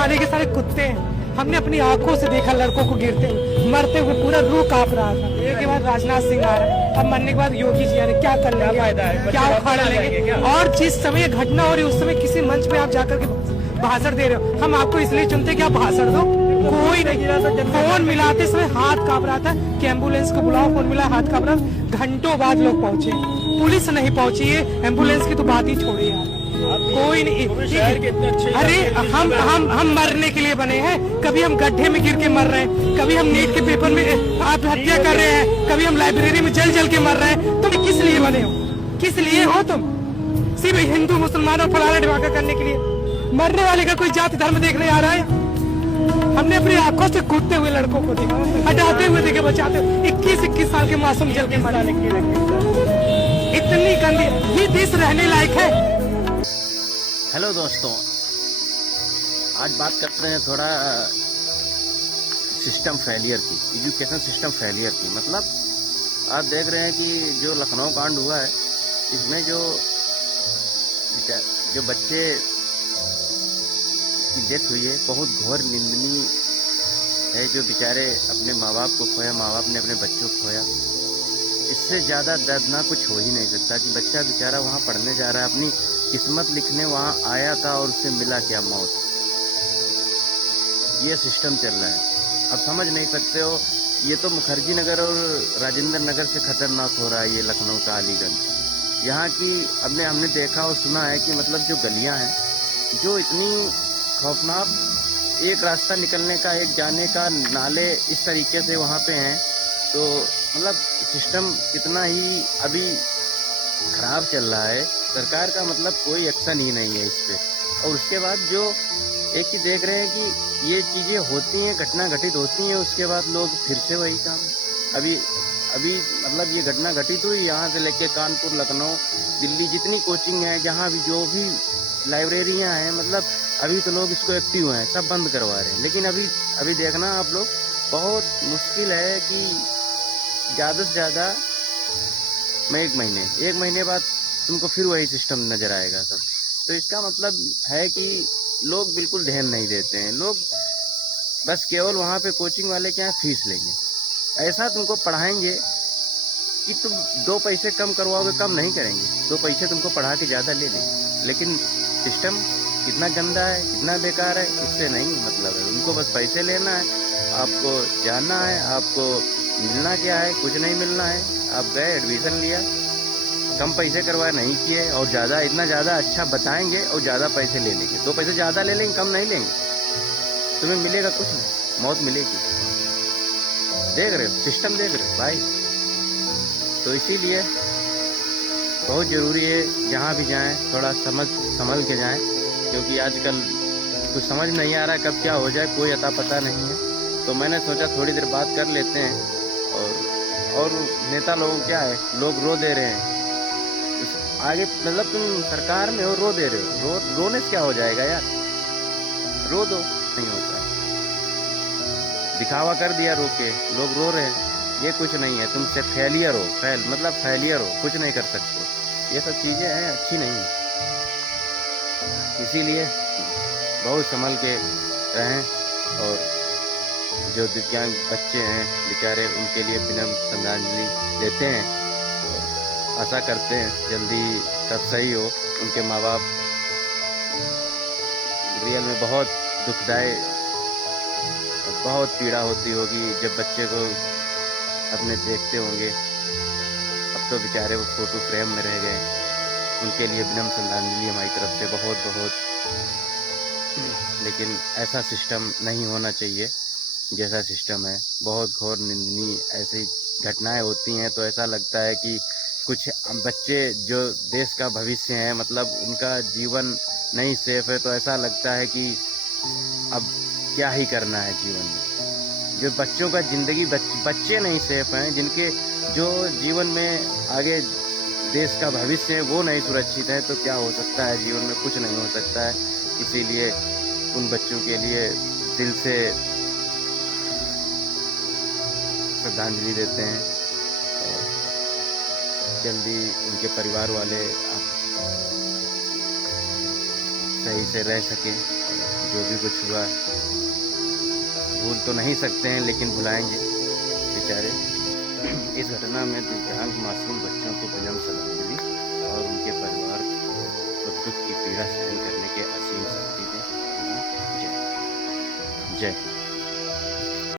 सारे के सारे कुत्ते हैं। हमने अपनी आंखों से देखा लड़कों को गिरते हुए, मरते हुए, पूरा रूह कांप रहा था। एक के बाद राजनाथ सिंह आ रहा है, अब मरने के बाद योगी जी आ रहे, क्या कर लेंगे, क्या उखाड़ लेंगे। और जिस समय घटना हो रही है उस समय किसी मंच पे आप जाकर के भाषण दे रहे हो, हम आपको इसलिए चुनते कि आप भाषण दो। कोई नहीं, फोन मिलाते समय हाथ कांप रहा था कि एम्बुलेंस को बुलाओ, फोन मिला, हाथ कांप रहा। घंटों बाद लोग पहुंचे, पुलिस नहीं पहुंची है, एम्बुलेंस की तो बात ही छोड़िए यार, कोई नहीं। अरे हम मरने के लिए बने हैं, कभी हम गड्ढे में गिर के मर रहे हैं, कभी हम नीट के पेपर में आत्महत्या कर रहे हैं, कभी हम लाइब्रेरी में जल जल के मर रहे हैं। तुम किस लिए बने हो, किस लिए हो तुम? सिर्फ हिंदू मुसलमान और फलाना ढिमाका करने के लिए? मरने वाले का कोई जाति धर्म देखने आ रहा है? हमने अपनी आंखों से कूदते हुए लड़कों को देखा, हटाते हुए देखे, बचाते हुए। 21 साल के मासूम जल के मरा। इतनी गंदी, ये देश रहने लायक है? हेलो दोस्तों, आज बात करते हैं थोड़ा सिस्टम फेलियर की, एजुकेशन सिस्टम फेलियर की। मतलब आप देख रहे हैं कि जो लखनऊ कांड हुआ है, इसमें जो बच्चे की डेथ हुई है, बहुत घोर निंदनीय है। जो बेचारे अपने माँ बाप को खोया, माँ बाप ने अपने बच्चों को खोया, इससे ज़्यादा दर्दनाक कुछ हो ही नहीं सकता कि बच्चा बेचारा वहाँ पढ़ने जा रहा है, अपनी किस्मत लिखने वहाँ आया था और उससे मिला क्या, मौत। ये सिस्टम चल रहा है, अब समझ नहीं सकते हो। ये तो मुखर्जी नगर और राजेंद्र नगर से खतरनाक हो रहा है ये लखनऊ का अलीगंज। यहाँ की हमने देखा और सुना है कि मतलब जो गलियाँ हैं, जो इतनी खौफनाक, एक रास्ता निकलने का, एक जाने का, नाले इस तरीके से वहाँ पे हैं, तो मतलब सिस्टम कितना ही अभी खराब चल रहा है। सरकार का मतलब कोई एक्शन ही नहीं है इस पर। और उसके बाद जो एक ही देख रहे हैं कि ये चीज़ें होती हैं, घटना घटित होती हैं, उसके बाद लोग फिर से वही काम। अभी मतलब ये घटना घटित हुई, यहाँ से लेके कानपुर, लखनऊ, दिल्ली, जितनी कोचिंग है, जहाँ भी जो भी लाइब्रेरियाँ हैं, मतलब अभी तो लोग इसको एक्टिव हैं, सब बंद करवा रहे हैं। लेकिन अभी देखना आप लोग, बहुत मुश्किल है कि ज़्यादा से ज़्यादा एक महीने बाद तुमको फिर वही सिस्टम नज़र आएगा सब। तो इसका मतलब है कि लोग बिल्कुल ध्यान नहीं देते हैं। लोग बस केवल वहाँ पे कोचिंग वाले के यहाँ फीस लेंगे, ऐसा तुमको पढ़ाएंगे कि तुम 2 पैसे कम करवाओगे, कम नहीं करेंगे, 2 पैसे तुमको पढ़ा के ज़्यादा ले लेंगे। लेकिन सिस्टम कितना गंदा है, कितना बेकार है, इससे नहीं मतलब है। उनको बस पैसे लेना है, आपको जानना है, आपको मिलना क्या है, कुछ नहीं मिलना है। आप गए, एडमिशन लिया, कम पैसे करवाए, नहीं किए, और इतना ज़्यादा अच्छा बताएंगे और ज़्यादा पैसे ले लेंगे। 2 पैसे ज़्यादा ले लेंगे, कम नहीं लेंगे, तुम्हें मिलेगा कुछ नहीं, मौत मिलेगी। देख रहे हो सिस्टम, देख रहे हो भाई। तो इसीलिए बहुत ज़रूरी है, जहाँ भी जाएं थोड़ा संभल के जाएं, क्योंकि आजकल कुछ समझ नहीं आ रहा है कब क्या हो जाए, कोई अता पता नहीं है। तो मैंने सोचा थोड़ी देर बात कर लेते हैं। और नेता लोगों क्या है, लोग रो दे रहे हैं आगे, मतलब तुम सरकार में हो, रो दे रहे हो, रोने से क्या हो जाएगा यार, रो दो, नहीं होता है। दिखावा कर दिया, रो के लोग रो रहे हैं, ये कुछ नहीं है। तुमसे फेलियर हो, कुछ नहीं कर सकते हो। ये सब चीज़ें हैं, अच्छी नहीं है। इसीलिए बहुत संभल के रहें। और जो दिव्यांग बच्चे हैं बेचारे, उनके लिए विनम्र श्रद्धांजलि देते हैं। आशा करते हैं जल्दी सब सही हो। उनके माँ बाप रियल में बहुत दुखदायी, बहुत पीड़ा होती होगी जब बच्चे को अपने देखते होंगे। अब तो बेचारे वो फोटो फ्रेम में रह गए। उनके लिए विनम्र श्रद्धांजलि हमारी तरफ से बहुत। लेकिन ऐसा सिस्टम नहीं होना चाहिए जैसा सिस्टम है, बहुत घोर निंदनीय ऐसी घटनाएं होती हैं। तो ऐसा लगता है कि कुछ बच्चे जो देश का भविष्य हैं, मतलब उनका जीवन नहीं सेफ है, तो ऐसा लगता है कि अब क्या ही करना है जीवन में। जो बच्चों का ज़िंदगी, बच्चे नहीं सेफ हैं, जिनके जो जीवन में आगे देश का भविष्य है वो नहीं सुरक्षित है, तो क्या हो सकता है जीवन में, कुछ नहीं हो सकता है। इसीलिए उन बच्चों के लिए दिल से श्रद्धांजलि देते हैं। और जल्दी उनके परिवार वाले आप सही से रह सकें। जो भी कुछ हुआ भूल तो नहीं सकते हैं, लेकिन भुलाएंगे बेचारे। इस घटना में दिव्यांग मासूम बच्चों को विनम्र श्रद्धांजलि और उनके परिवार को दुख की पीड़ा सहन करने के असीम शक्ति दें। जय जय।